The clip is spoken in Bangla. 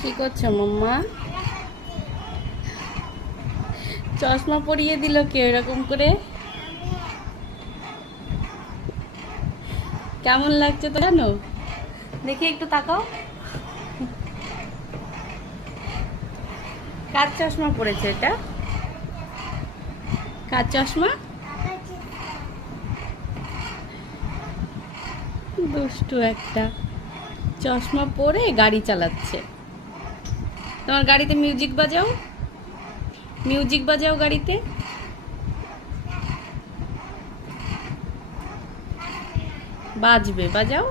কি করছো মাম্মা? চশমা পরিয়ে দিল কে এরকম করে? কেমন লাগছে তো জানো? দেখি একটু তাকাও। কার চশমা পড়েছে এটা? কার চশমা? দুষ্টু একটা, চশমা পরে গাড়ি চালাচ্ছে। তোমার গাড়িতে মিউজিক বাজাও, মিউজিক বাজাও গাড়িতে। বাজবে, বাজাও।